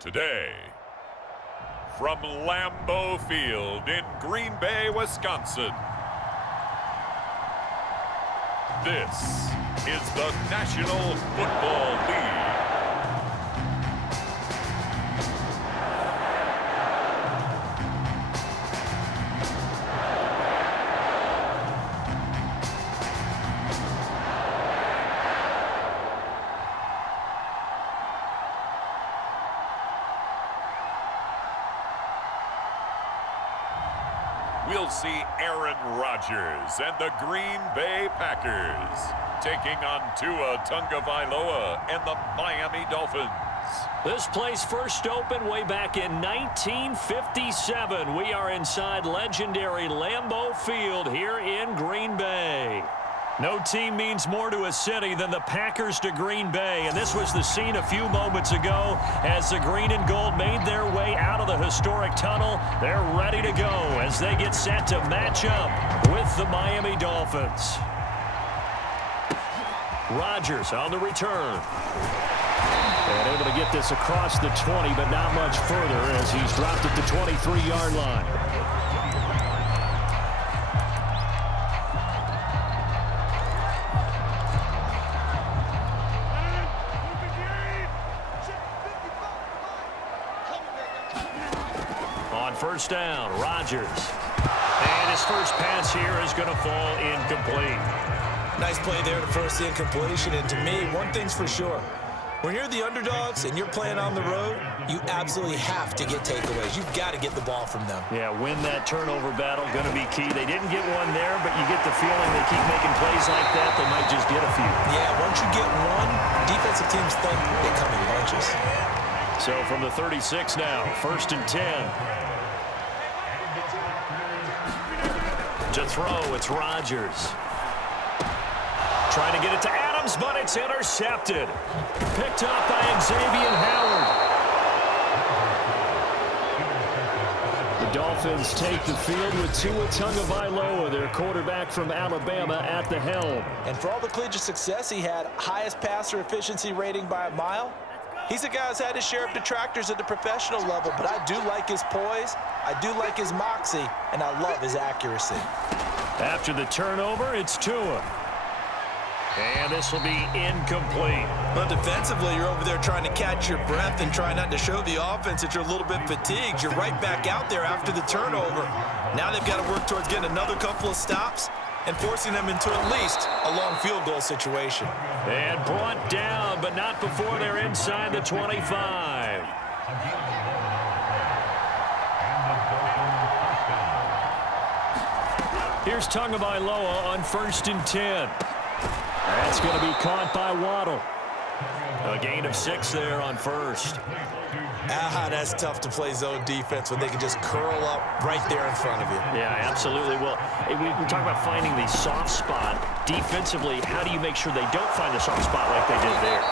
Today, from Lambeau Field in Green Bay, Wisconsin, this is the National Football League. We'll see Aaron Rodgers and the Green Bay Packers taking on Tua Tagovailoa and the Miami Dolphins. This place first opened way back in 1957. We are inside legendary Lambeau Field here in Green Bay. No team means more to a city than the Packers to Green Bay, and this was the scene a few moments ago as the green and gold made their way out of the historic tunnel. They're ready to go as they get set to match up with the Miami Dolphins. Rodgers on the return. And able to get this across the 20, but not much further as he's dropped at the 23-yard line. First down, Rodgers. And his first pass here is going to fall incomplete. Nice play there to force the incompletion. And to me, one thing's for sure. When you're the underdogs and you're playing on the road, you absolutely have to get takeaways. You've got to get the ball from them. Yeah, win that turnover battle, going to be key. They didn't get one there, but you get the feeling they keep making plays like that, they might just get a few. Yeah, once you get one, defensive teams think they come in bunches. So from the 36 now, 1st and 10. To throw, it's Rodgers. Trying to get it to Adams, but it's intercepted. Picked up by Xavier Howard. The Dolphins take the field with Tua Tagovailoa, their quarterback from Alabama, at the helm. And for all the collegiate success he had, highest passer efficiency rating by a mile, he's a guy who's had his share of detractors at the professional level, but I do like his poise, I do like his moxie, and I love his accuracy. After the turnover, it's Tua. And this will be incomplete. Well, defensively, you're over there trying to catch your breath and try not to show the offense that you're a little bit fatigued. You're right back out there after the turnover. Now they've got to work towards getting another couple of stops and forcing them into at least a long field goal situation. And brought down, but not before they're inside the 25. Here's Tagovailoa on 1st and 10. That's going to be caught by Waddle. A gain of 6 there on 1st. That's tough to play zone defense when they can just curl up right there in front of you. Yeah, absolutely. Well, we talk about finding the soft spot. Defensively, how do you make sure they don't find the soft spot like they did there?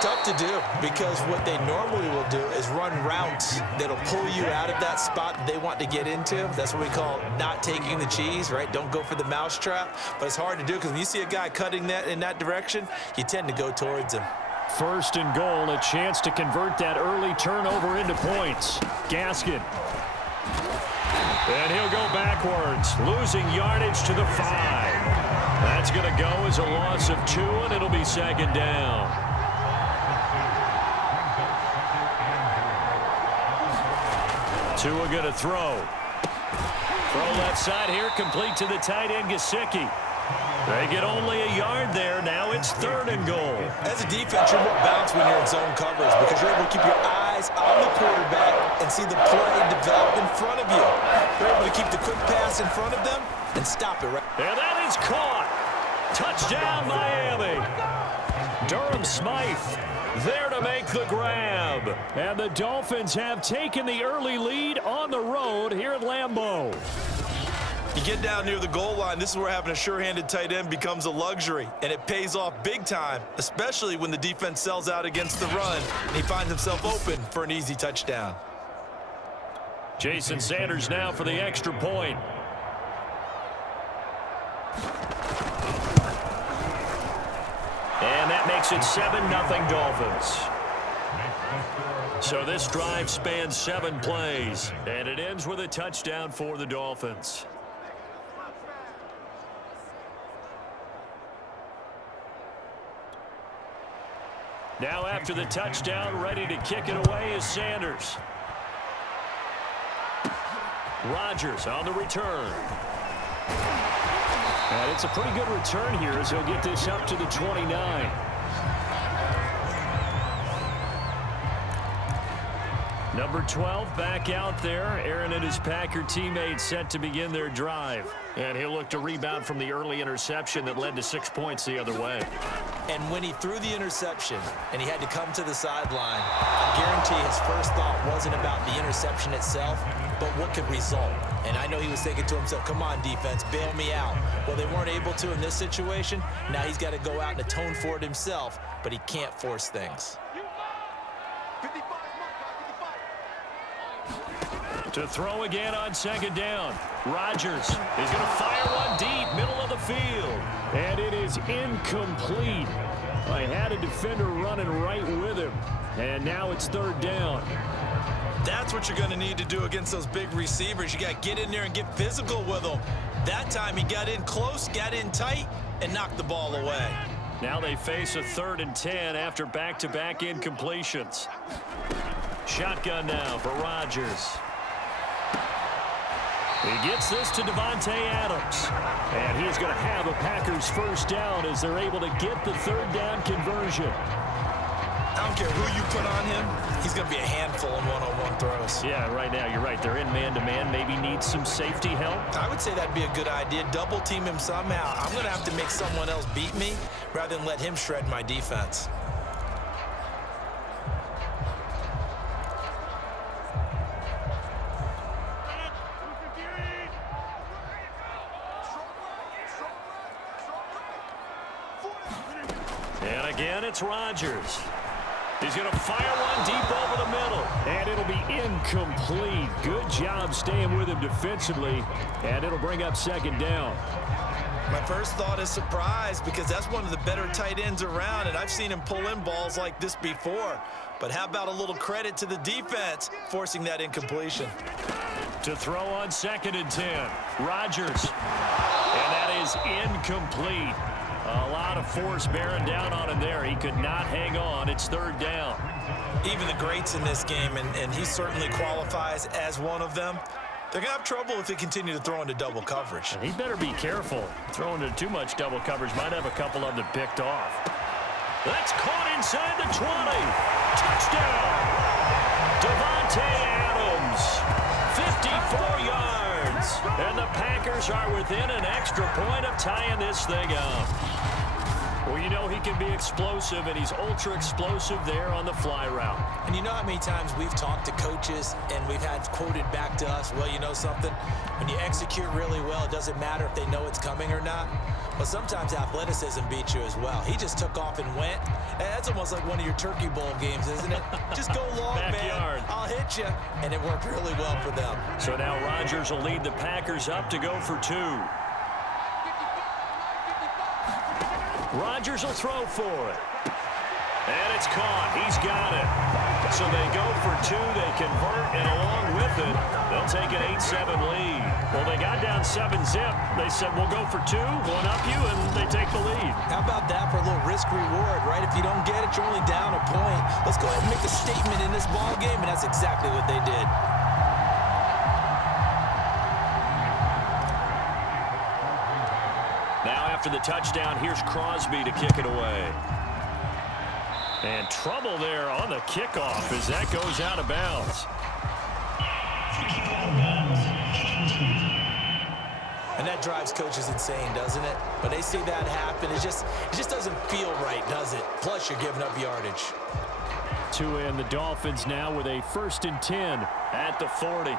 Tough to do, because what they normally will do is run routes that'll pull you out of that spot that they want to get into. That's what we call not taking the cheese, right? Don't go for the mousetrap. But it's hard to do because when you see a guy cutting that in that direction, you tend to go towards him. 1st and goal, a chance to convert that early turnover into points. Gaskin. And he'll go backwards, losing yardage to the 5. That's going to go as a loss of 2, and it'll be 2nd down. Tua going to throw. Throw left side here, complete to the tight end, Gesicki. They get only a yard there. Now it's 3rd and goal. As a defense, you're more balanced when you're in zone coverage because you're able to keep your eyes on the quarterback and see the play develop in front of you. You're able to keep the quick pass in front of them and stop it right. And that is caught. Touchdown, Miami. Durham Smythe there to make the grab. And the Dolphins have taken the early lead on the road here at Lambeau. You get down near the goal line, this is where having a sure-handed tight end becomes a luxury, and it pays off big time, especially when the defense sells out against the run, and he finds himself open for an easy touchdown. Jason Sanders now for the extra point. And that makes it 7-0 Dolphins. So this drive spans 7 plays, and it ends with a touchdown for the Dolphins. Now after the touchdown, ready to kick it away is Sanders. Rodgers on the return. And it's a pretty good return here as he'll get this up to the 29. Number 12 back out there. Aaron and his Packer teammates set to begin their drive. And he'll look to rebound from the early interception that led to 6 points the other way. And when he threw the interception and he had to come to the sideline, I guarantee his first thought wasn't about the interception itself, but what could result. And I know he was thinking to himself, come on, defense, bail me out. Well, they weren't able to in this situation. Now he's got to go out and atone for it himself, but he can't force things. To throw again on second down. Rodgers is going to fire one deep, middle of the field. And it is incomplete. I had a defender running right with him. And now it's third down. That's what you're going to need to do against those big receivers. You got to get in there and get physical with them. That time he got in close, got in tight, and knocked the ball away. Now they face a 3rd and 10 after back-to-back incompletions. Shotgun now for Rodgers. He gets this to Devontae Adams. And he's going to have a Packers first down as they're able to get the 3rd down conversion. I don't care who you put on him. He's going to be a handful in one-on-one throws. Yeah, right now, you're right. They're in man-to-man. Maybe needs some safety help. I would say that'd be a good idea. Double team him somehow. I'm going to have to make someone else beat me rather than let him shred my defense. And again, it's Rodgers. He's going to fire one deep over the middle. And it'll be incomplete. Good job staying with him defensively. And it'll bring up second down. My first thought is surprise because that's one of the better tight ends around, and I've seen him pull in balls like this before. But how about a little credit to the defense forcing that incompletion? To throw on 2nd and 10. Rodgers. And that is incomplete. A lot of force bearing down on him there. He could not hang on. It's 3rd down. Even the greats in this game, and he certainly qualifies as one of them, they're going to have trouble if they continue to throw into double coverage. And he better be careful. Throwing into too much double coverage might have a couple of them picked off. That's caught inside the 20. Touchdown. Devontae Adams. 54 yards. And the Packers are within an extra point of tying this thing up. Well, you know he can be explosive, and he's ultra-explosive there on the fly route. And you know how many times we've talked to coaches and we've had quoted back to us, well, you know something? When you execute really well, it doesn't matter if they know it's coming or not. But sometimes athleticism beats you as well. He just took off and went. And that's almost like one of your Turkey Bowl games, isn't it? Just go long, Backyard. man. I'll hit you. And it worked really well for them. So now Rodgers will lead the Packers up to go for 2. Rodgers will throw for it. And it's caught. He's got it. So they go for 2. They convert, and along with it, they'll take an 8-7 lead. Well, they got down 7-zip. They said, we'll go for 2, one up you, and they take the lead. How about that for a little risk-reward, right? If you don't get it, you're only down a point. Let's go ahead and make a statement in this ball game, and that's exactly what they did. Now after the touchdown, here's Crosby to kick it away. And trouble there on the kickoff as that goes out of bounds. And that drives coaches insane, doesn't it? When they see that happen, it just doesn't feel right, does it? Plus, you're giving up yardage. And the Dolphins now with a 1st and 10 at the 40.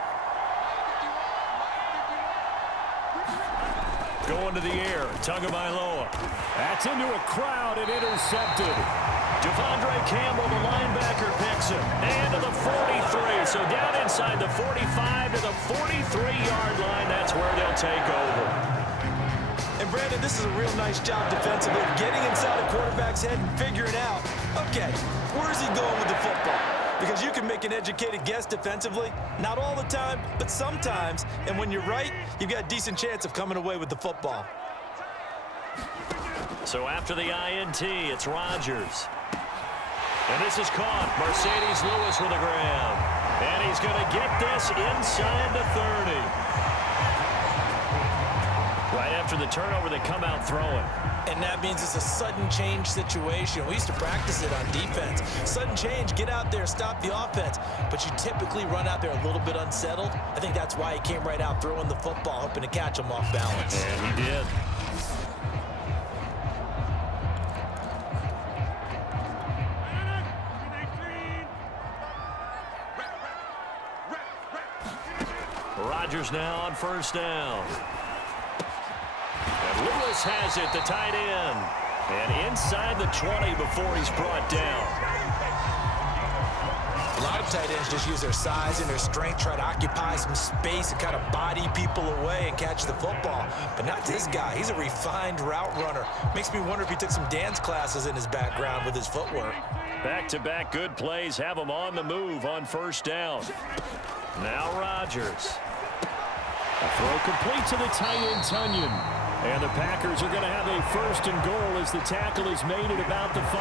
Going to the air, Tagovailoa. That's into a crowd and intercepted. Devondre Campbell, the linebacker, picks him. And to the 43. So down inside the 45 to the 43-yard line. That's where they'll take over. And Brandon, this is a real nice job defensively, getting inside a quarterback's head and figuring out, okay, where's he going with the football? Because you can make an educated guess defensively, not all the time, but sometimes. And when you're right, you've got a decent chance of coming away with the football. So after the INT, it's Rodgers. And this is caught. Mercedes Lewis with a grab. And he's going to get this inside the 30. Right after the turnover, they come out throwing. And that means it's a sudden change situation. We used to practice it on defense. Sudden change, get out there, stop the offense. But you typically run out there a little bit unsettled. I think that's why he came right out throwing the football, hoping to catch him off balance. And he did. Rodgers now on first down. And Lewis has it, the tight end. And inside the 20 before he's brought down. A lot of tight ends just use their size and their strength, try to occupy some space and kind of body people away and catch the football. But not this guy. He's a refined route runner. Makes me wonder if he took some dance classes in his background with his footwork. Back-to-back good plays have him on the move on first down. Now Rodgers. A throw complete to the tight end, Tunyon. And the Packers are going to have a first and goal as the tackle is made at about the 5.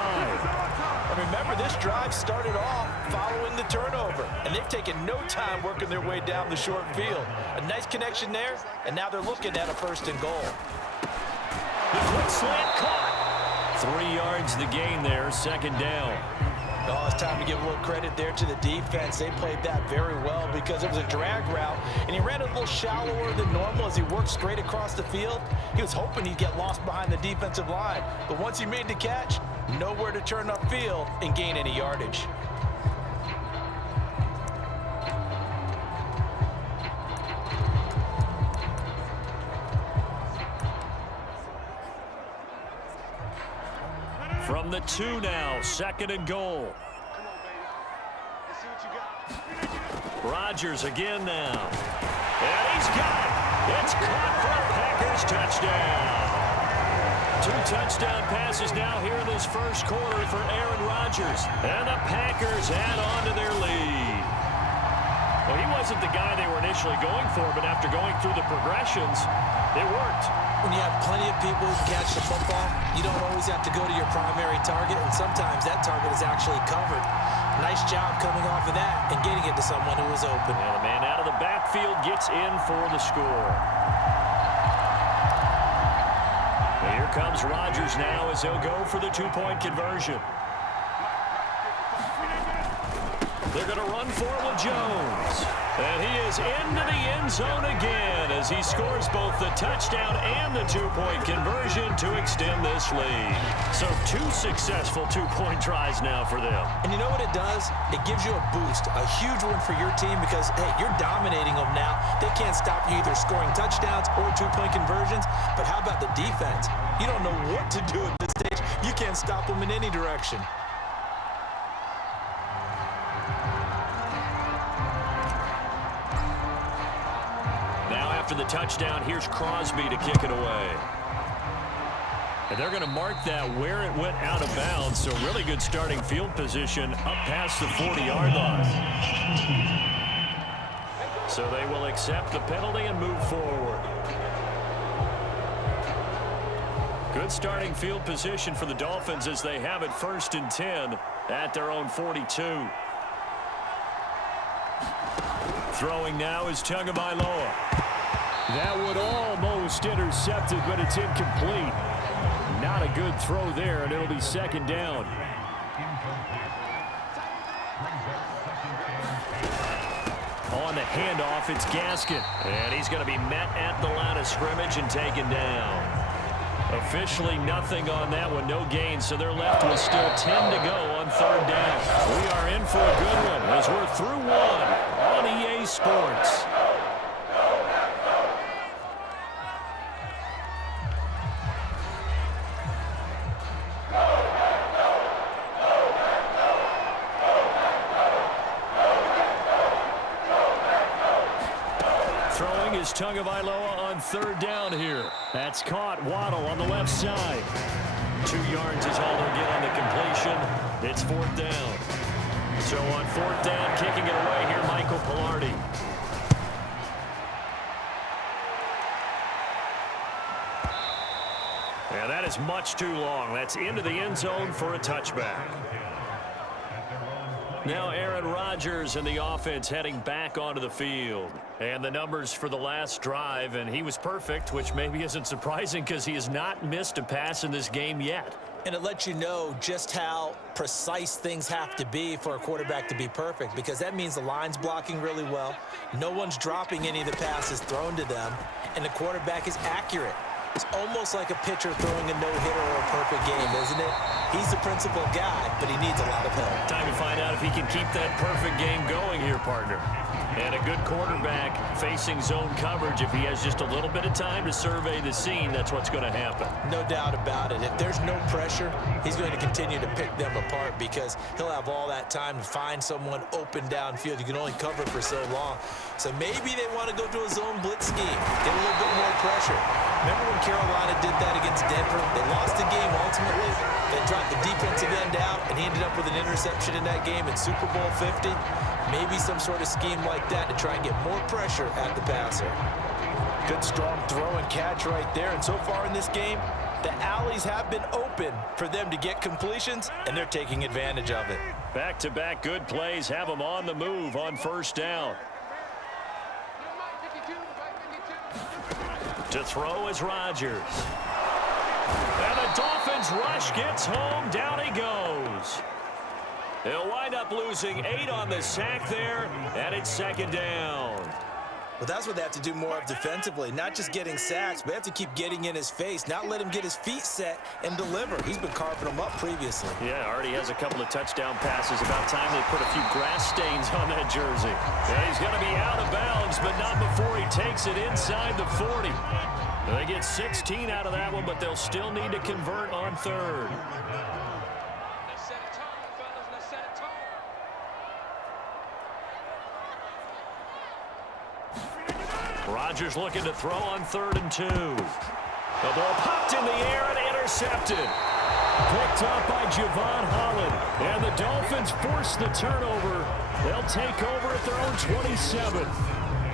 And remember, this drive started off following the turnover, and they've taken no time working their way down the short field. A nice connection there, and now they're looking at a first and goal. The quick slant caught. 3 yards the gain there, second down. Oh, it's time to give a little credit there to the defense. They played that very well because it was a drag route, and he ran a little shallower than normal as he worked straight across the field. He was hoping he'd get lost behind the defensive line, but once he made the catch, nowhere to turn upfield and gain any yardage. From the 2 now, second and goal. Rodgers again now. And he's got it. It's caught for a Packers touchdown. 2 touchdown passes now here in this first quarter for Aaron Rodgers. And the Packers add on to their lead. Well, he wasn't the guy they were initially going for, but after going through the progressions, it worked. When you have plenty of people who can catch the football, you don't always have to go to your primary target, and sometimes that target is actually covered. Nice job coming off of that and getting it to someone who was open. And the man out of the backfield gets in for the score. And here comes Rodgers now as he'll go for the 2-point conversion. They're going to run for it with Jones. And he is into the end zone again as he scores both the touchdown and the 2-point conversion to extend this lead. So 2 successful 2-point tries now for them. And you know what it does? It gives you a boost, a huge one for your team because, hey, you're dominating them now. They can't stop you either scoring touchdowns or 2-point conversions. But how about the defense? You don't know what to do at this stage. You can't stop them in any direction. After the touchdown, here's Crosby to kick it away. And they're going to mark that where it went out of bounds, so really good starting field position up past the 40-yard line. So they will accept the penalty and move forward. Good starting field position for the Dolphins as they have it 1st and 10 at their own 42. Throwing now is Tagovailoa. That would almost intercepted, but it's incomplete. Not a good throw there, and it'll be second down. On the handoff, it's Gaskin. And he's going to be met at the line of scrimmage and taken down. Officially nothing on that one, no gain, so they're left with still 10 to go on 3rd down. We are in for a good one as we're through 1 on EA Sports. Is Tagovailoa on 3rd down here. That's caught. Waddle on the left side. 2 yards is all they'll get on the completion. It's 4th down. So on fourth down, kicking it away here, Michael Pilardi. And that is much too long. That's into the end zone for a touchback. Now Aaron Rodgers and the offense heading back onto the field. And the numbers for the last drive, and he was perfect, which maybe isn't surprising because he has not missed a pass in this game yet. And it lets you know just how precise things have to be for a quarterback to be perfect, because that means the line's blocking really well, no one's dropping any of the passes thrown to them, and the quarterback is accurate. It's almost like a pitcher throwing a no-hitter or a perfect game, isn't it? He's the principal guy, but he needs a lot of help. Time to find out if he can keep that perfect game going here, partner. And a good quarterback facing zone coverage, if he has just a little bit of time to survey the scene, that's what's going to happen. No doubt about it. If there's no pressure, he's going to continue to pick them apart because he'll have all that time to find someone open downfield. You can only cover for so long. So maybe they want to go to a zone blitz scheme, get a little bit more pressure. Remember when Carolina did that against Denver? They lost the game ultimately. They dropped the defensive end out, and he ended up with an interception in that game in Super Bowl 50. Maybe some sort of scheme like that to try and get more pressure at the passer. Good strong throw and catch right there. And so far in this game, the alleys have been open for them to get completions, and they're taking advantage of it. Back-to-back good plays have them on the move on first down. To throw is Rodgers. And the Dolphins rush gets home. Down he goes. They'll wind up losing 8 on the sack there, and it's second down. Well, that's what they have to do more of defensively, not just getting sacks, but they have to keep getting in his face, not let him get his feet set and deliver. He's been carving them up previously. Yeah, already has a couple of touchdown passes. About time they put a few grass stains on that jersey. Yeah, he's going to be out of bounds, but not before he takes it inside the 40. They get 16 out of that one, but they'll still need to convert on third. Rodgers looking to throw on 3rd and 2. The ball popped in the air and intercepted. Picked up by Javon Holland. And the Dolphins force the turnover. They'll take over at their own 27.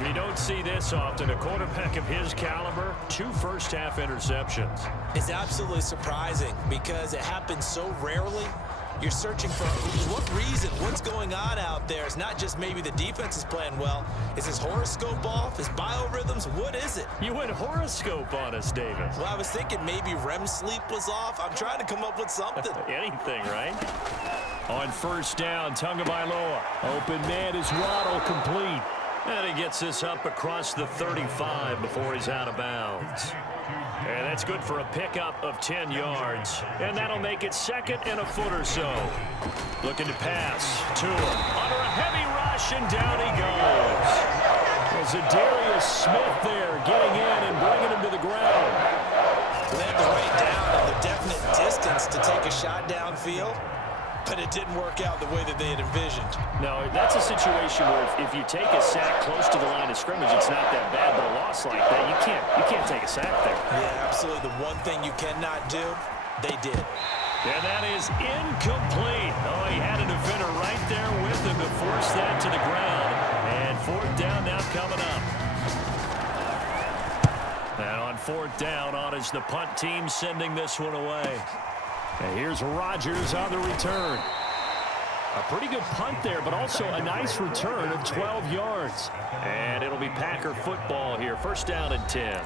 We don't see this often. A quarterback of his caliber, 2 first-half interceptions. It's absolutely surprising because it happens so rarely. You're searching for what reason, what's going on out there. It's not just maybe the defense is playing well. Is his horoscope off? His biorhythms? What is it? You went horoscope on us, David. Well, I was thinking maybe REM sleep was off. I'm trying to come up with something. Anything, right? On first down, Tagovailoa. Open man is Waddle, complete. And he gets this up across the 35 before he's out of bounds. And that's good for a pickup of 10 yards. And that'll make it 2nd and a foot or so. Looking to pass. Tua under a heavy rush, and down he goes. There's a Darius Smith there getting in and bringing him to the ground. They had the right down and the definite distance to take a shot downfield, but it didn't work out the way that they had envisioned. No, that's a situation where if you take a sack close to the line of scrimmage, it's not that bad, but a loss like that, you can't take a sack there. Yeah, absolutely. The one thing you cannot do, they did. And that is incomplete. Oh, he had a defender right there with him to force that to the ground. And 4th down now coming up. And on 4th down, on is the punt team sending this one away. And here's Rodgers on the return. A pretty good punt there, but also a nice return of 12 yards. And it'll be Packer football here. 1st down and 10.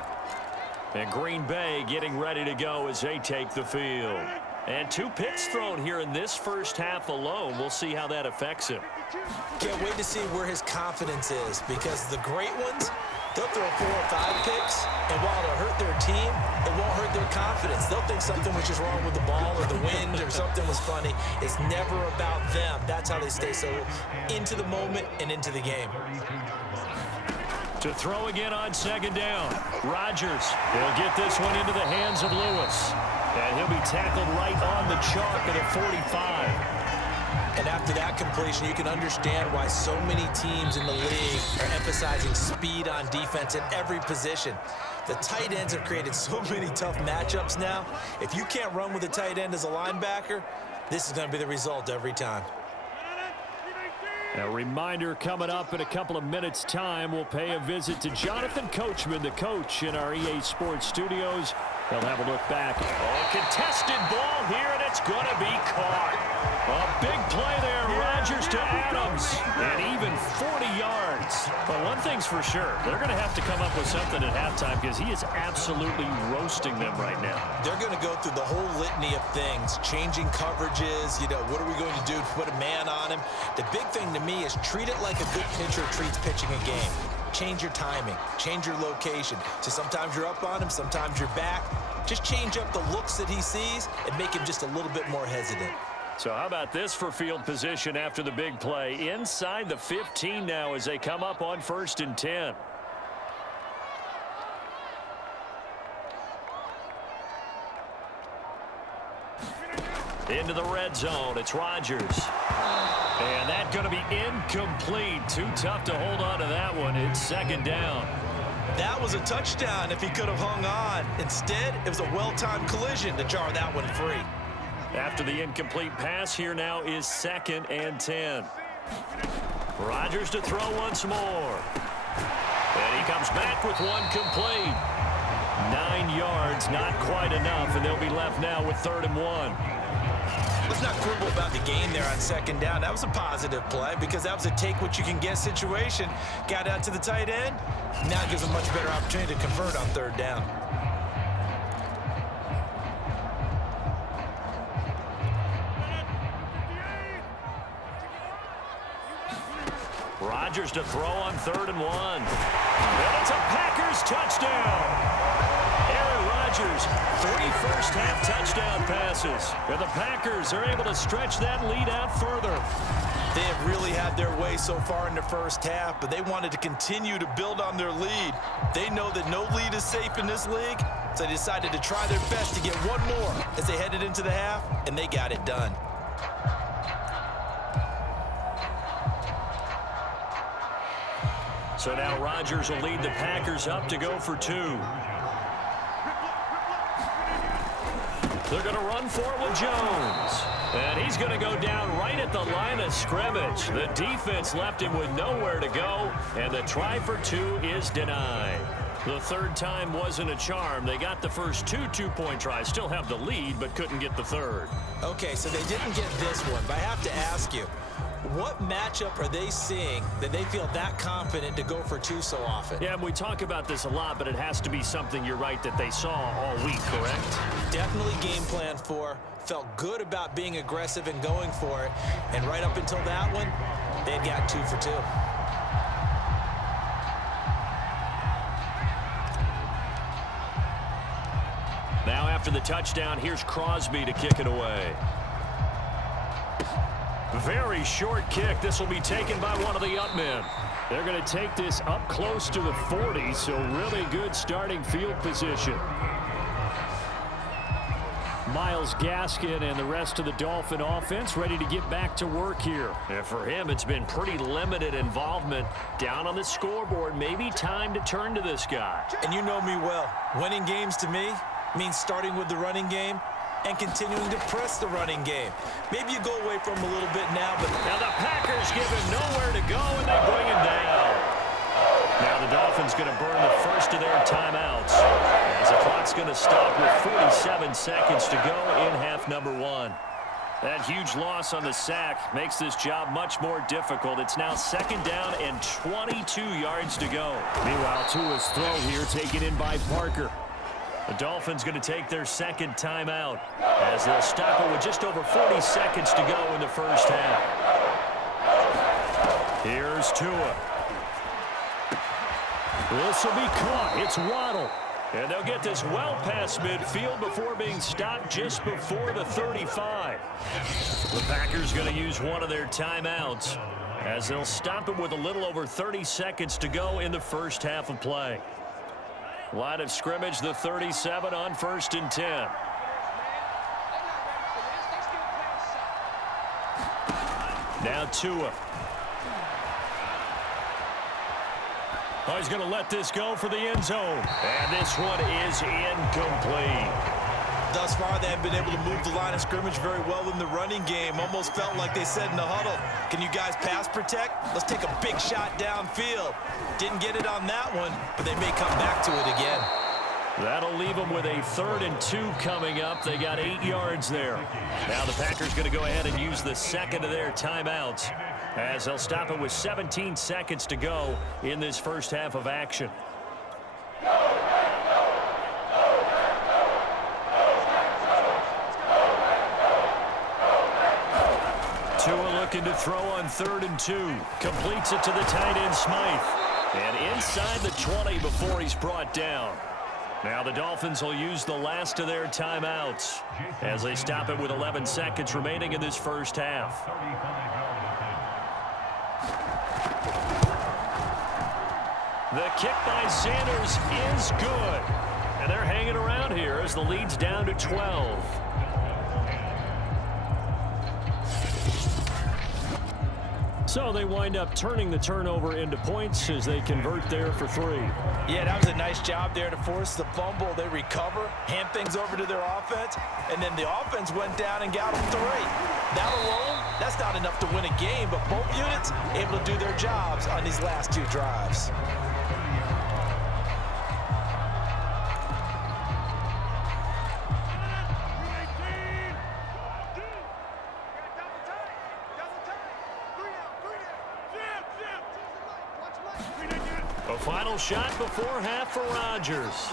And Green Bay getting ready to go as they take the field. And 2 picks thrown here in this first half alone. We'll see how that affects him. Can't wait to see where his confidence is, because the great ones, they'll throw 4 or 5 picks, and while it'll hurt their team, it won't hurt their confidence. They'll think something was just wrong with the ball or the wind or something was funny. It's never about them. That's how they stay so into the moment and into the game. To throw again on 2nd down. Rodgers, he'll get this one into the hands of Lewis. And he'll be tackled right on the chalk at a 45. And after that completion, you can understand why so many teams in the league are emphasizing speed on defense at every position. The tight ends have created so many tough matchups now. If you can't run with a tight end as a linebacker, this is going to be the result every time. A reminder coming up in a couple of minutes' time. We'll pay a visit to Jonathan Coachman, the coach in our EA Sports studios. They'll have a look back. Oh, contested ball here, and it's going to be caught. A big play there, Rodgers to Adams, and even 40 yards. But one thing's for sure, they're going to have to come up with something at halftime because he is absolutely roasting them right now. They're going to go through the whole litany of things, changing coverages, what are we going to do to put a man on him? The big thing to me is treat it like a good pitcher treats pitching a game. Change your timing, change your location. So sometimes you're up on him, sometimes you're back. Just change up the looks that he sees and make him just a little bit more hesitant. So how about this for field position after the big play? Inside the 15 now as they come up on 1st and 10. Into the red zone, it's Rodgers. And that's going to be incomplete. Too tough to hold on to that one. It's 2nd down. That was a touchdown if he could have hung on. Instead, it was a well-timed collision to jar that one free. After the incomplete pass, here now is 2nd and 10. Rodgers to throw once more. And he comes back with one complete. 9 yards, not quite enough, and they'll be left now with 3rd and 1. Let's not quibble about the gain there on 2nd down. That was a positive play because that was a take-what-you-can-get situation. Got out to the tight end. Now it gives a much better opportunity to convert on 3rd down. Rodgers to throw on 3rd and 1. And it's a Packers touchdown. Aaron Rodgers, 3 first-half touchdown passes. And the Packers are able to stretch that lead out further. They have really had their way so far in the first half, but they wanted to continue to build on their lead. They know that no lead is safe in this league, so they decided to try their best to get one more as they headed into the half, and they got it done. So now Rodgers will lead the Packers up to go for 2. They're going to run for it with Jones. And he's going to go down right at the line of scrimmage. The defense left him with nowhere to go, and the try for 2 is denied. The 3rd time wasn't a charm. They got the first 2 two-point tries, still have the lead, but couldn't get the 3rd. Okay, so they didn't get this one, but I have to ask you, what matchup are they seeing that they feel that confident to go for 2 so often? Yeah, we talk about this a lot, but it has to be something, you're right, that they saw all week, correct? Definitely game plan for. Felt good about being aggressive and going for it. And right up until that one, they'd got 2 for 2. Now after the touchdown, here's Crosby to kick it away. Very short kick. This will be taken by one of the up men. They're going to take this up close to the 40, so really good starting field position. Myles Gaskin and the rest of the Dolphin offense ready to get back to work here. And for him, it's been pretty limited involvement down on the scoreboard. Maybe time to turn to this guy. And you know me well. Winning games to me means starting with the running game and continuing to press the running game. Maybe you go away from him a little bit now, but now the Packers give him nowhere to go, and they bring him down. Now the Dolphins going to burn the first of their timeouts as the clock's going to stop with 47 seconds to go in half number 1. That huge loss on the sack makes this job much more difficult. It's now 2nd down and 22 yards to go. Meanwhile, Tua's throw here taken in by Parker. The Dolphins going to take their 2nd timeout as they'll stop it with just over 40 seconds to go in the first half. Here's Tua. This will be caught. It's Waddle. And they'll get this well past midfield before being stopped just before the 35. The Packers going to use one of their timeouts as they'll stop it with a little over 30 seconds to go in the first half of play. Line of scrimmage, the 37 on 1st and 10. Now Tua. Oh, he's going to let this go for the end zone. And this one is incomplete. Thus far, they have been able to move the line of scrimmage very well in the running game. Almost felt like they said in the huddle, can you guys pass protect? Let's take a big shot downfield. Didn't get it on that one, but they may come back to it again. That'll leave them with a 3rd and 2 coming up. They got 8 yards there. Now the Packers going to go ahead and use the second of their timeouts as they'll stop it with 17 seconds to go in this first half of action. Tua looking to throw on 3rd and 2. Completes it to the tight end, Smythe. And inside the 20 before he's brought down. Now the Dolphins will use the last of their timeouts as they stop it with 11 seconds remaining in this first half. The kick by Sanders is good. And they're hanging around here as the lead's down to 12. So they wind up turning the turnover into points as they convert there for 3. Yeah, that was a nice job there to force the fumble. They recover, hand things over to their offense, and then the offense went down and got them 3. That alone, that's not enough to win a game, but both units able to do their jobs on these last 2 drives. Final shot before half for Rodgers.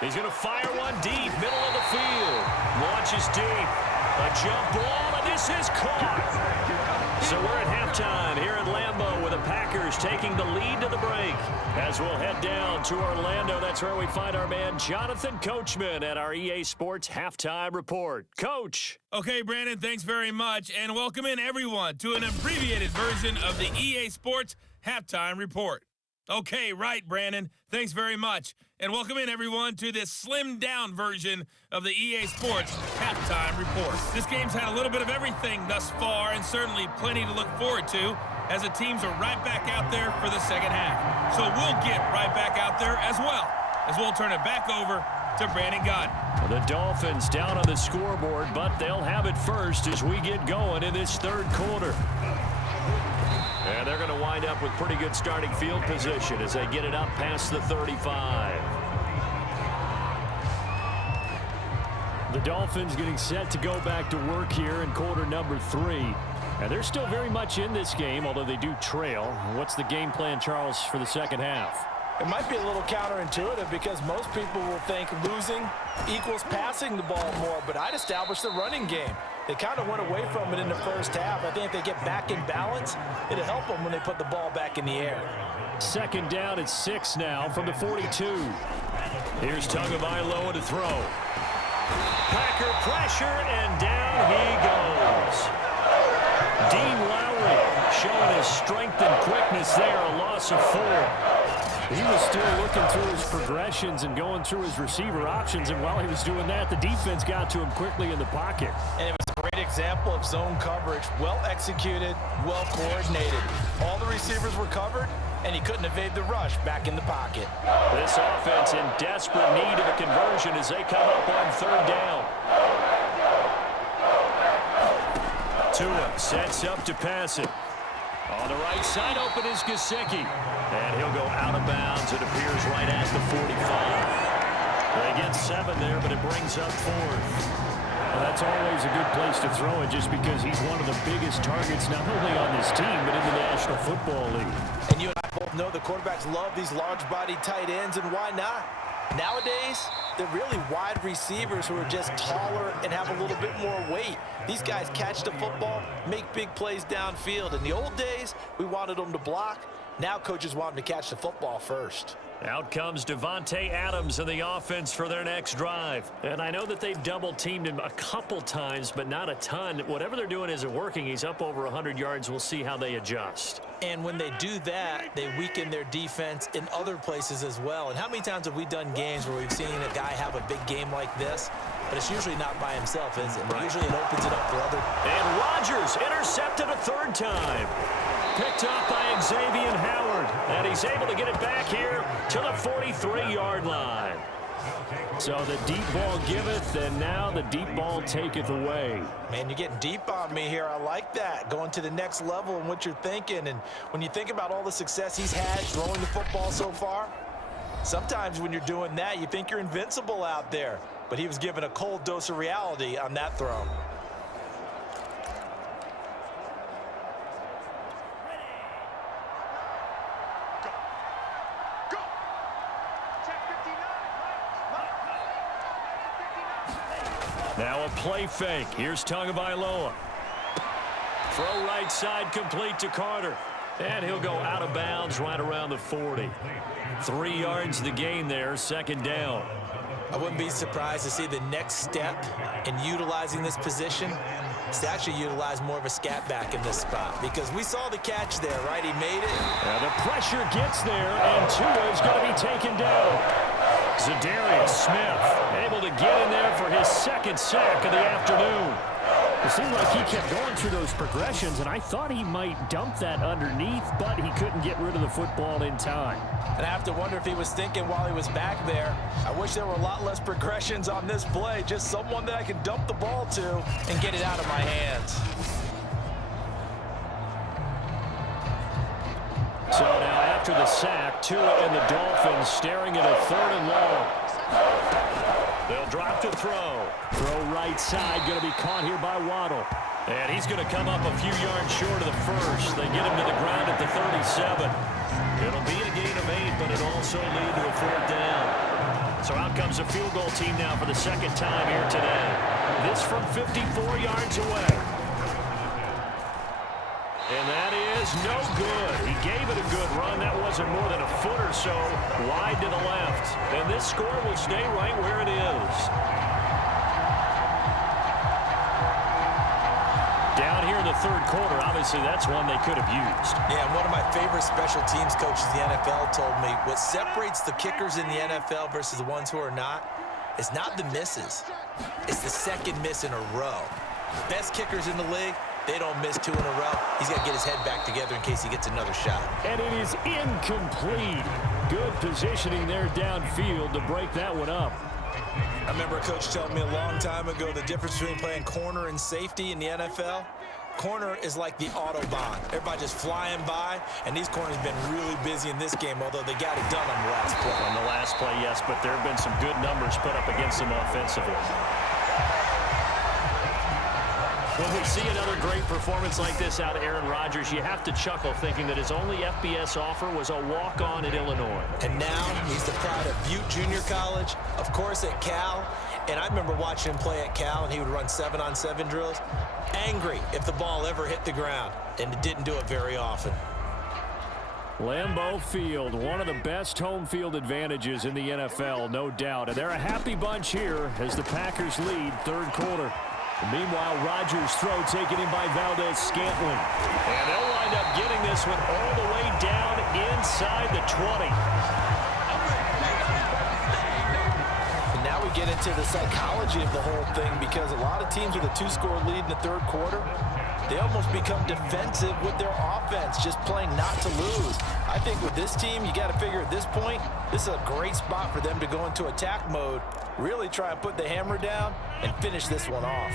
He's going to fire one deep, middle of the field. Launches deep. A jump ball, and this is caught. So we're at halftime here at Lambeau with the Packers taking the lead to the break. As we'll head down to Orlando, that's where we find our man Jonathan Coachman at our EA Sports Halftime Report. Coach. Okay, Brandon, thanks very much, and welcome in everyone to an abbreviated version of the EA Sports Halftime Report. Okay, right, Brandon. Thanks very much. And welcome in, everyone, to this slimmed-down version of the EA Sports Halftime Report. This game's had a little bit of everything thus far, and certainly plenty to look forward to, as the teams are right back out there for the second half. So we'll get right back out there as well, as we'll turn it back over to Brandon Godden. The Dolphins down on the scoreboard, but they'll have it first as we get going in this third quarter. And they're going to wind up with pretty good starting field position as they get it up past the 35. The Dolphins getting set to go back to work here in quarter number 3. And they're still very much in this game, although they do trail. What's the game plan, Charles, for the second half? It might be a little counterintuitive because most people will think losing equals passing the ball more, but I'd establish the running game. They kind of went away from it in the first half. I think if they get back in balance, it'll help them when they put the ball back in the air. Second down at 6 now from the 42. Here's Tagovailoa to throw. Packer pressure, and down he goes. Dean Lowry showing his strength and quickness there, a loss of 4. He was still looking through his progressions and going through his receiver options, and while he was doing that, the defense got to him quickly in the pocket. And it was a great example of zone coverage, well executed, well coordinated. All the receivers were covered, and he couldn't evade the rush back in the pocket. This offense in desperate need of a conversion as they come up on 3rd down. Tua sets up to pass it. On the right side, open is Gesicki. And he'll go out of bounds. It appears right at the 45. They get 7 there, but it brings up 4th. Well, that's always a good place to throw it just because he's one of the biggest targets not only on this team, but in the National Football League. And you and I both know the quarterbacks love these large-bodied tight ends, and why not? Nowadays, they're really wide receivers who are just taller and have a little bit more weight. These guys catch the football, make big plays downfield. In the old days, we wanted them to block. Now coaches want them to catch the football first. Out comes Devontae Adams in the offense for their next drive. And I know that they've double-teamed him a couple times, but not a ton. Whatever they're doing isn't working. He's up over 100 yards. We'll see how they adjust. And when they do that, they weaken their defense in other places as well. And how many times have we done games where we've seen a guy have a big game like this? But it's usually not by himself, is it? Right. Usually it opens it up for other. And Rodgers intercepted a 3rd time. Picked up by Xavier Howard. And he's able to get it back here to the 43-yard line. So the deep ball giveth, and now the deep ball taketh away. Man, you're getting deep on me here. I like that. Going to the next level in what you're thinking. And when you think about all the success he's had throwing the football so far, sometimes when you're doing that, you think you're invincible out there. But he was given a cold dose of reality on that throw. Now a play fake. Here's Tagovailoa. Throw right side complete to Carter. And he'll go out of bounds right around the 40. 3 yards the gain there, second down. I wouldn't be surprised to see the next step in utilizing this position is to actually utilize more of a scat back in this spot, because we saw the catch there, right? He made it. The pressure gets there, and Tua is going to be taken down. Zadarius Smith able to get in there for his second sack of the afternoon. It seemed like he kept going through those progressions, and I thought he might dump that underneath, but he couldn't get rid of the football in time. And I have to wonder if he was thinking while he was back there, I wish there were a lot less progressions on this play, just someone that I can dump the ball to and get it out of my hands. So now after the sack, Tua and the Dolphins staring at a 3rd and long. They'll drop to throw. Throw right side, going to be caught here by Waddle. And he's going to come up a few yards short of the first. They get him to the ground at the 37. It'll be a gain of 8, but it'll also lead to a 4th down. So out comes a field goal team now for the second time here today. This from 54 yards away. And that is no good. He gave it a good run. That wasn't more than a foot or so wide to the left. And this score will stay right where it is. Down here in the 3rd quarter, obviously that's one they could have used. Yeah, and one of my favorite special teams coaches in the NFL told me what separates the kickers in the NFL versus the ones who are not is not the misses. It's the second miss in a row. Best kickers in the league, they don't miss 2 in a row. He's got to get his head back together in case he gets another shot. And it is incomplete. Good positioning there downfield to break that one up. I remember a coach telling me a long time ago the difference between playing corner and safety in the NFL. Corner is like the Autobahn. Everybody just flying by, and these corners have been really busy in this game, although they got it done on the last play. On the last play, yes, but there have been some good numbers put up against them offensively. When we see another great performance like this out of Aaron Rodgers, you have to chuckle thinking that his only FBS offer was a walk-on at Illinois. And now he's the pride of Butte Junior College, of course at Cal. And I remember watching him play at Cal, and he would run 7-on-7 drills. Angry if the ball ever hit the ground, and it didn't do it very often. Lambeau Field, one of the best home field advantages in the NFL, no doubt. And they're a happy bunch here as the Packers lead 3rd quarter. Meanwhile, Rodgers' throw taken in by Valdez-Scantling. And they'll wind up getting this one all the way down inside the 20. And now we get into the psychology of the whole thing, because a lot of teams with a 2-score lead in the 3rd quarter, they almost become defensive with their offense, just playing not to lose. I think with this team, you got to figure at this point, this is a great spot for them to go into attack mode, really try and put the hammer down and finish this one off.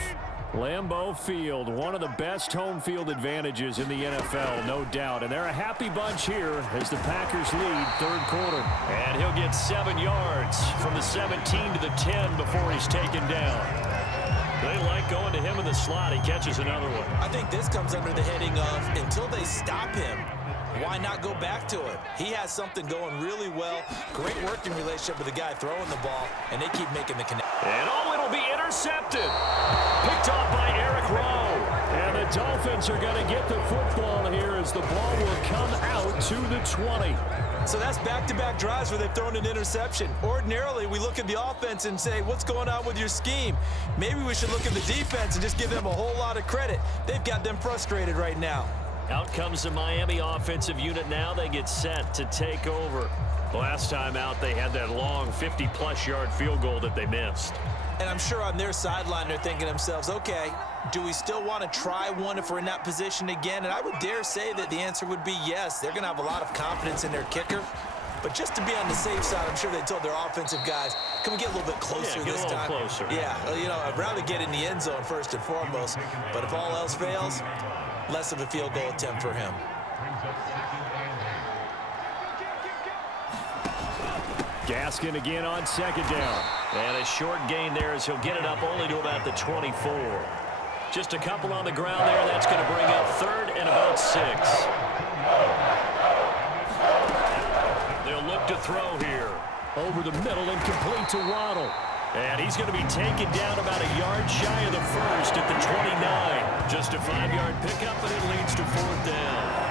Lambeau Field, one of the best home field advantages in the NFL, no doubt. And they're a happy bunch here as the Packers lead 3rd quarter. And he'll get 7 yards from the 17 to the 10 before he's taken down. They like going to him in the slot. He catches another one. I think this comes under the heading of until they stop him, why not go back to it? He has something going really well. Great working relationship with the guy throwing the ball, and they keep making the connection. And it'll be intercepted. Picked off by Eric Rowe. And the Dolphins are going to get the football here as the ball will come out to the 20. So that's back-to-back drives where they've thrown an interception. Ordinarily, we look at the offense and say, what's going on with your scheme? Maybe we should look at the defense and just give them a whole lot of credit. They've got them frustrated right now. Out comes the Miami offensive unit now. They get set to take over. Last time out, they had that long 50-plus yard field goal that they missed. And I'm sure on their sideline, they're thinking to themselves, okay, do we still want to try one if we're in that position again? And I would dare say that the answer would be yes. They're going to have a lot of confidence in their kicker. But just to be on the safe side, I'm sure they told their offensive guys, can we get a little bit closer this time? Closer. Yeah, well, you know, I'd rather get in the end zone first and foremost. But if all else fails, less of a field goal attempt for him. Gaskin again on second down. And a short gain there as he'll get it up only to about the 24. Just a couple on the ground there. That's going to bring up third and about 6. They'll look to throw here. Over the middle and complete to Waddle. And he's going to be taken down about a yard shy of the first at the 29. Just a 5-yard pickup, and it leads to fourth down.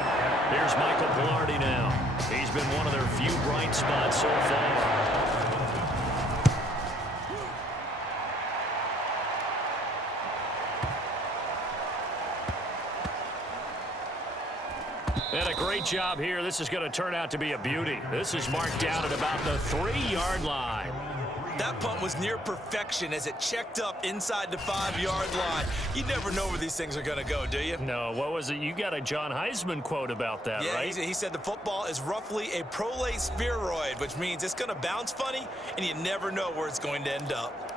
Here's Michael Pilardi now. He's been one of their few bright spots so far. And a great job here. This is going to turn out to be a beauty. This is marked down at about the 3-yard line. That punt was near perfection as it checked up inside the 5-yard line. You never know where these things are going to go, do you? No, what was it? You got a John Heisman quote about that, right? Yeah, he said the football is roughly a prolate spheroid, which means it's going to bounce funny, and you never know where it's going to end up.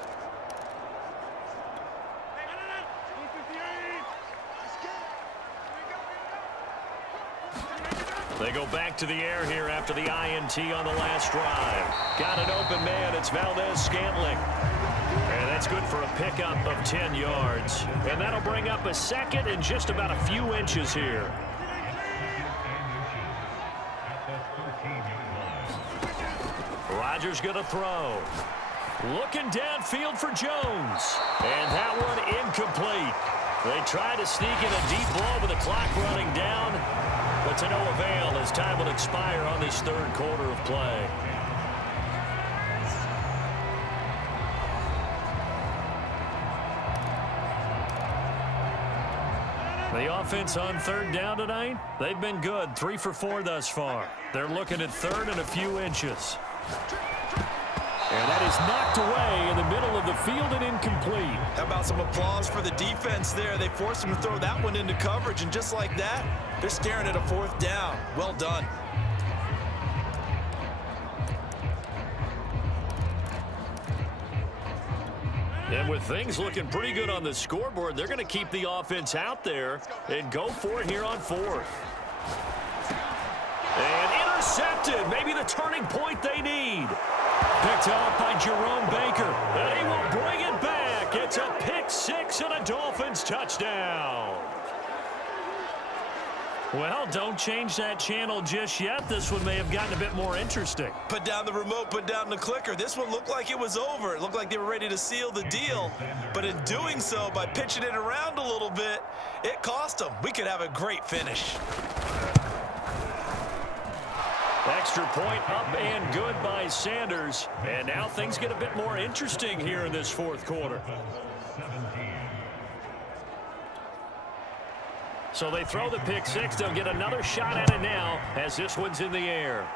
They go back to the air here after the INT on the last drive. Got an open man. It's Valdez-Scantling. And that's good for a pickup of 10 yards. And that'll bring up a second and just about a few inches here. Rodgers going to throw. Looking downfield for Jones. And that one incomplete. They try to sneak in a deep ball with the clock running down. But to no avail as time will expire on this third quarter of play. The offense on third down tonight, they've been good. 3 for 4 thus far. They're looking at third and a few inches. And that is knocked away in the middle of the field and incomplete. How about some applause for the defense there? They forced him to throw that one into coverage, and just like that, they're staring at a fourth down. Well done. And with things looking pretty good on the scoreboard, they're going to keep the offense out there and go for it here on fourth. And intercepted. Maybe the turning point they need. Picked off by Jerome Baker. And he will bring it back. It's a pick 6 and a Dolphins touchdown. Well, don't change that channel just yet. This one may have gotten a bit more interesting. Put down the remote, put down the clicker. This one looked like it was over. It looked like they were ready to seal the deal. But in doing so, by pitching it around a little bit, it cost them. We could have a great finish. Extra point up and good by Sanders. And now things get a bit more interesting here in this fourth quarter. So they throw the pick 6. They'll get another shot at it now as this one's in the air.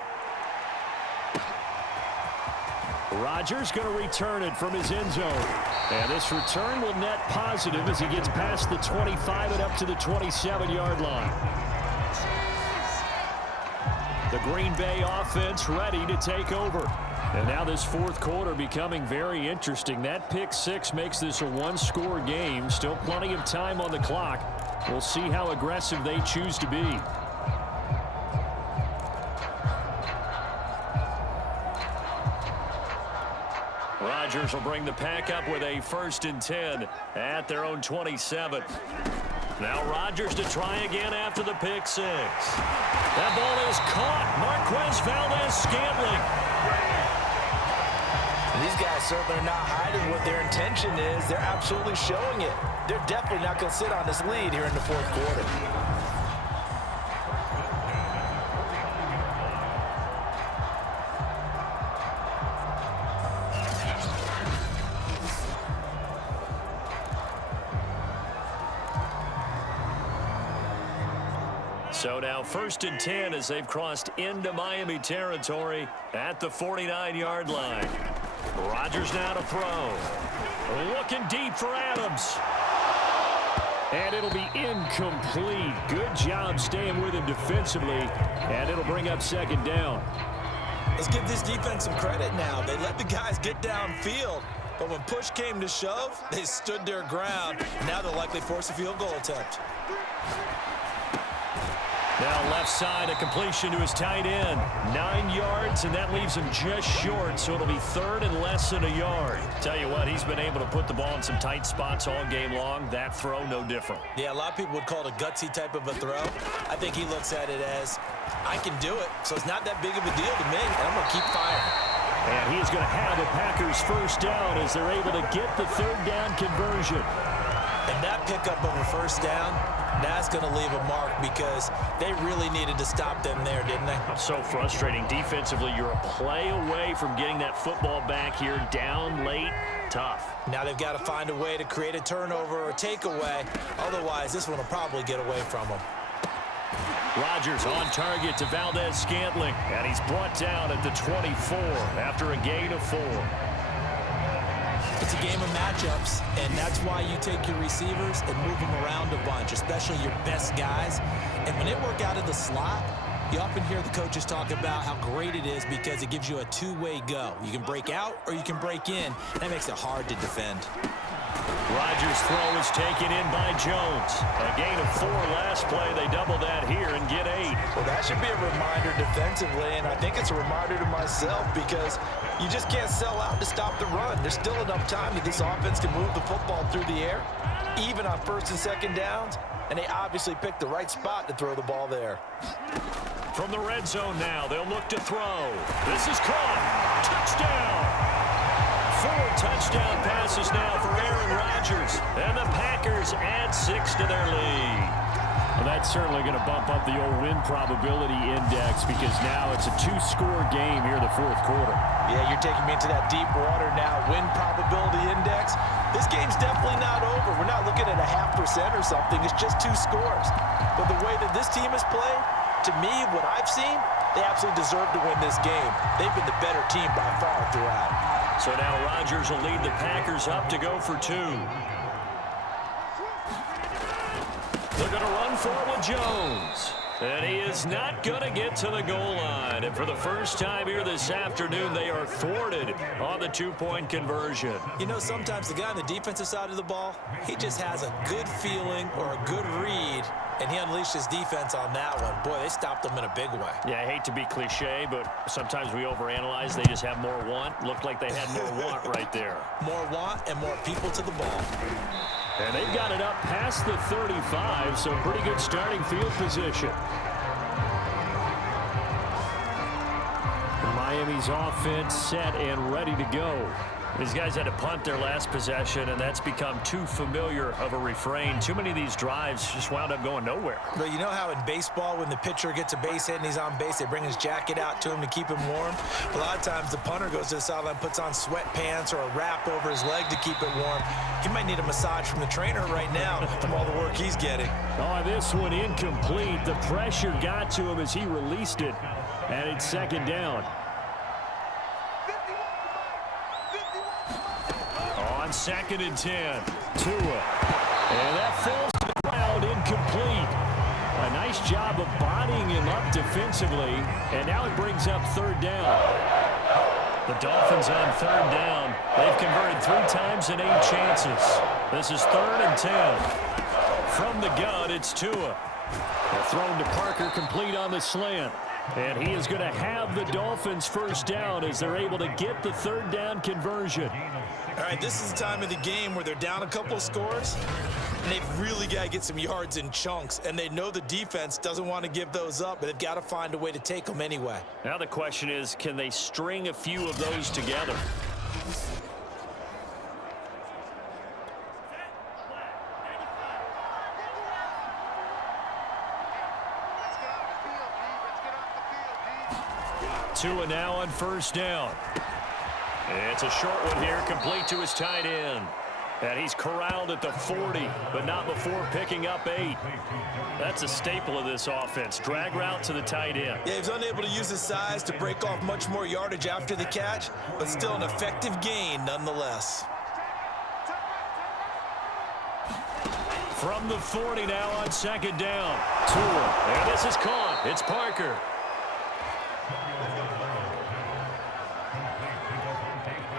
Rodgers going to return it from his end zone. And this return will net positive as he gets past the 25 and up to the 27-yard line. The Green Bay offense ready to take over. And now this fourth quarter becoming very interesting. That pick 6 makes this a one-score game. Still plenty of time on the clock. We'll see how aggressive they choose to be. Rodgers will bring the pack up with a 1st and 10 at their own 27. Now Rodgers to try again after the pick 6. That ball is caught. Marquez Valdez-Scantling. These guys certainly are not hiding what their intention is. They're absolutely showing it. They're definitely not going to sit on this lead here in the fourth quarter. So now 1st and 10 as they've crossed into Miami territory at the 49-yard line. Rodgers now to throw. Looking deep for Adams. And it'll be incomplete. Good job staying with him defensively. And it'll bring up 2nd down. Let's give this defense some credit now. They let the guys get downfield, but when push came to shove, they stood their ground. Now they'll likely force a field goal attempt. Now left side, a completion to his tight end. 9 yards, and that leaves him just short, so it'll be third and less than a yard. Tell you what, he's been able to put the ball in some tight spots all game long. That throw, no different. Yeah, a lot of people would call it a gutsy type of a throw. I think he looks at it as, I can do it, so it's not that big of a deal to me, and I'm going to keep firing. And he is going to have the Packers first down as they're able to get the third down conversion. And that pickup of a first down, that's going to leave a mark because they really needed to stop them there, didn't they? So frustrating. Defensively, you're a play away from getting that football back here down late. Tough. Now they've got to find a way to create a turnover or takeaway. Otherwise, this one will probably get away from them. Rodgers on target to Valdez-Scantling, and he's brought down at the 24 after a gain of 4. It's a game of matchups, and that's why you take your receivers and move them around a bunch, especially your best guys. And when they work out of the slot, you often hear the coaches talk about how great it is because it gives you a two-way go. You can break out or you can break in. That makes it hard to defend. Rodgers' throw is taken in by Jones. A gain of 4 last play. They double that here and get 8. Well, that should be a reminder defensively, and I think it's a reminder to myself because you just can't sell out to stop the run. There's still enough time that this offense can move the football through the air, even on first and second downs, and they obviously picked the right spot to throw the ball there. From the red zone now, they'll look to throw. This is caught. Touchdown! 4 touchdown passes now for Aaron Rodgers, and the Packers add 6 to their lead. Well, that's certainly going to bump up the old win probability index because now it's a 2-score game here in the fourth quarter. Yeah, you're taking me into that deep water now. Win probability index. This game's definitely not over. We're not looking at a 0.5% or something. It's just 2 scores. But the way that this team has played, to me, what I've seen, they absolutely deserve to win this game. They've been the better team by far throughout. So now Rodgers will lead the Packers up to go for 2. They're going to run for it with Jones. And he is not going to get to the goal line. And for the first time here this afternoon, they are thwarted on the 2-point conversion. You know, sometimes the guy on the defensive side of the ball, he just has a good feeling or a good read, and he unleashed his defense on that one. Boy, they stopped them in a big way. Yeah, I hate to be cliche, but sometimes we overanalyze. They just have more want. Looked like they had more want right there. More want and more people to the ball. And they've got it up past the 35, so pretty good starting field position. Miami's offense set and ready to go. These guys had to punt their last possession, and that's become too familiar of a refrain. Too many of these drives just wound up going nowhere. But you know how in baseball, when the pitcher gets a base hit and he's on base, they bring his jacket out to him to keep him warm? A lot of times the punter goes to the sideline, puts on sweatpants or a wrap over his leg to keep it warm. He might need a massage from the trainer right now from all the work he's getting. Oh, this one incomplete. The pressure got to him as he released it, and it's second down. On 2nd and 10, Tua. And that falls to the ground, incomplete. A nice job of bodying him up defensively, and now it brings up 3rd down. The Dolphins on 3rd down. They've converted 3 times in 8 chances. This is 3rd and 10. From the gun, it's Tua. Thrown to Parker, complete on the slant. And he is going to have the Dolphins first down as they're able to get the 3rd down conversion. All right, this is the time of the game where they're down a couple of scores, and they've really got to get some yards in chunks, and they know the defense doesn't want to give those up, but they've got to find a way to take them anyway. Now the question is, can they string a few of those together? Tua now on 1st down. It's a short one here, complete to his tight end. And he's corralled at the 40, but not before picking up 8. That's a staple of this offense. Drag route to the tight end. Yeah, he's unable to use his size to break off much more yardage after the catch, but still an effective gain nonetheless. From the 40 now on 2nd down. Tua, and this is caught. It's Parker.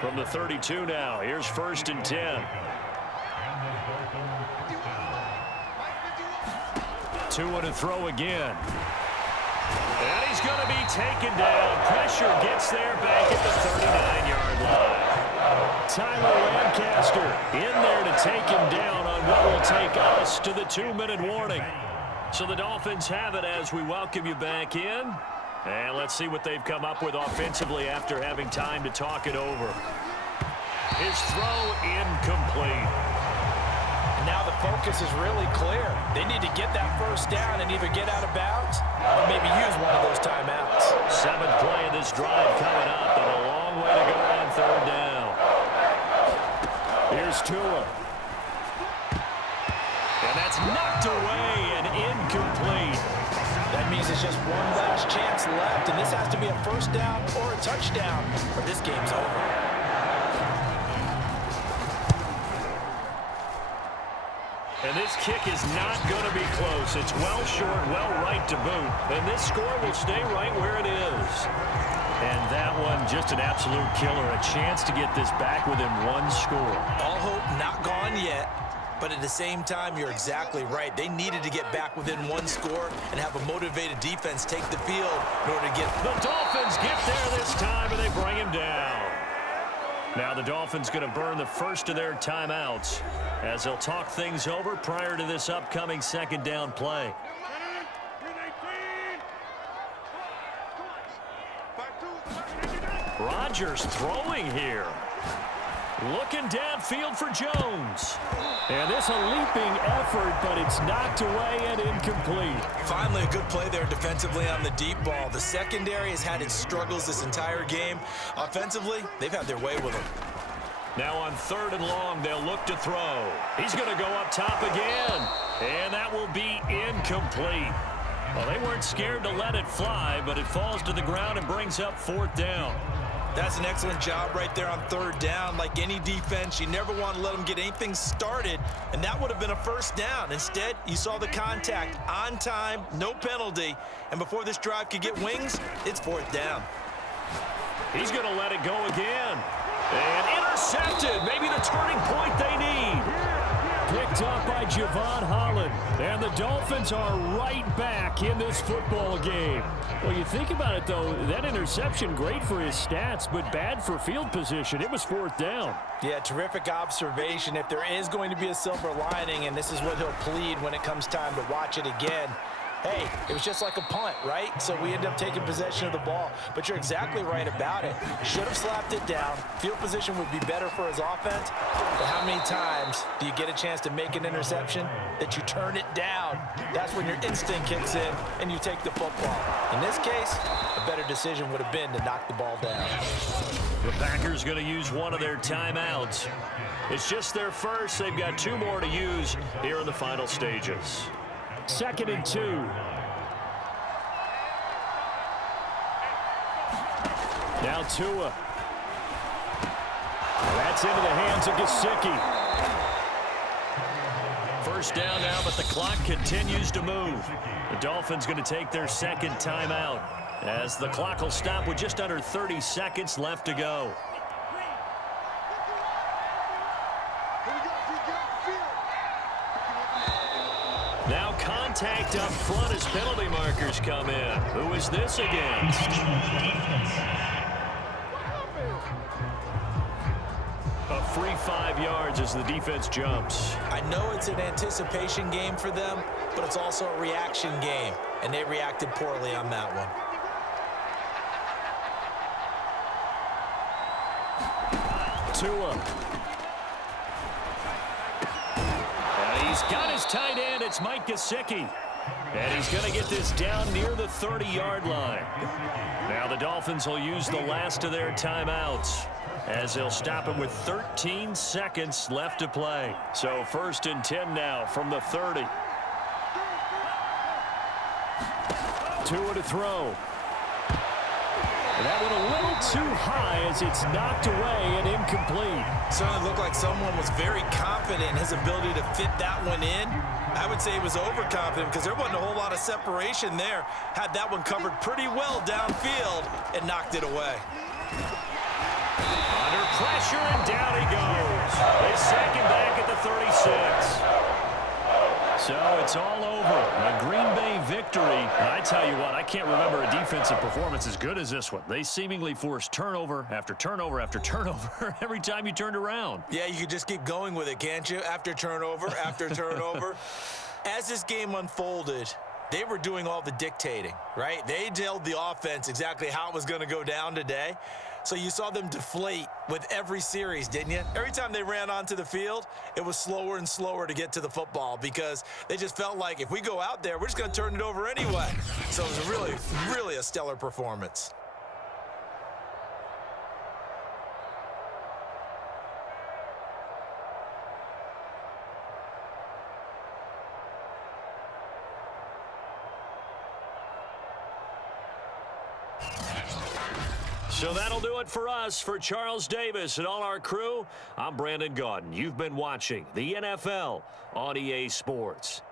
From the 32 now, here's 1st and 10. 2 to throw again. And he's going to be taken down. Pressure gets there back at the 39-yard line. Tyler Lancaster in there to take him down on what will take us to the 2-minute warning. So the Dolphins have it as we welcome you back in. And let's see what they've come up with offensively after having time to talk it over. His throw incomplete. Now the focus is really clear. They need to get that first down and either get out of bounds or maybe use one of those timeouts. 7th play of this drive coming up, and a long way to go on 3rd down. Here's Tua. And that's knocked away and incomplete. That means it's just one last chance left, and this has to be a first down or a touchdown, or this game's over. And this kick is not going to be close. It's well short, well right to boot. And this score will stay right where it is. And that one, just an absolute killer. A chance to get this back within 1 score. All hope not gone yet. But at the same time, you're exactly right. They needed to get back within 1 score and have a motivated defense take the field in order to get... The Dolphins get there this time, and they bring him down. Now the Dolphins going to burn the first of their timeouts as they'll talk things over prior to this upcoming 2nd down play. Rodgers throwing here. Looking downfield for Jones. And this a leaping effort, but it's knocked away and incomplete. Finally, a good play there defensively on the deep ball. The secondary has had its struggles this entire game. Offensively, they've had their way with them. Now on 3rd and long, they'll look to throw. He's going to go up top again. And that will be incomplete. Well, they weren't scared to let it fly, but it falls to the ground and brings up 4th down. That's an excellent job right there on 3rd down. Like any defense, you never want to let them get anything started, and that would have been a first down. Instead, you saw the contact on time, no penalty, and before this drive could get wings, it's 4th down. He's going to let it go again. And intercepted. Maybe the turning point they need. Picked up by Javon Holland. And the Dolphins are right back in this football game. Well, you think about it, though, that interception, great for his stats, but bad for field position. It was 4th down. Yeah, terrific observation. If there is going to be a silver lining, and this is what he'll plead when it comes time to watch it again, hey, it was just like a punt, right? So we end up taking possession of the ball. But you're exactly right about it. Should have slapped it down. Field position would be better for his offense. But how many times do you get a chance to make an interception that you turn it down? That's when your instinct kicks in and you take the football. In this case, a better decision would have been to knock the ball down. The Packers going to use one of their timeouts. It's just their first. They've got 2 more to use here in the final stages. 2nd and 2. Now Tua. That's into the hands of Gesicki. First down now, but the clock continues to move. The Dolphins going to take their 2nd timeout as the clock will stop with just under 30 seconds left to go. Now contact up front as penalty markers come in. Who is this against? A free 5 yards as the defense jumps. I know it's an anticipation game for them, but it's also a reaction game, and they reacted poorly on that one. Tua. He's got his tight end. It's Mike Gesicki. And he's going to get this down near the 30-yard line. Now the Dolphins will use the last of their timeouts as they'll stop him with 13 seconds left to play. So 1st and 10 now from the 30. Tua to throw. That one a little too high as it's knocked away and incomplete. Certainly looked like someone was very confident in his ability to fit that one in. I would say he was overconfident because there wasn't a whole lot of separation there. Had that one covered pretty well downfield and knocked it away. Under pressure, and down he goes. They sack him back at the 36. So it's all over. A Green Bay victory. And I tell you what, I can't remember a defensive performance as good as this one. They seemingly forced turnover after turnover after turnover every time you turned around. Yeah, you could just keep going with it, can't you? After turnover, after turnover. As this game unfolded, they were doing all the dictating, right? They told the offense exactly how it was going to go down today. So you saw them deflate with every series, didn't you? Every time they ran onto the field, it was slower and slower to get to the football because they just felt like if we go out there, we're just going to turn it over anyway. So it was really a stellar performance. So that'll do it for us. For Charles Davis and all our crew, I'm Brandon Gaudin. You've been watching the NFL on EA Sports.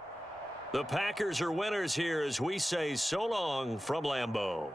The Packers are winners here as we say so long from Lambeau.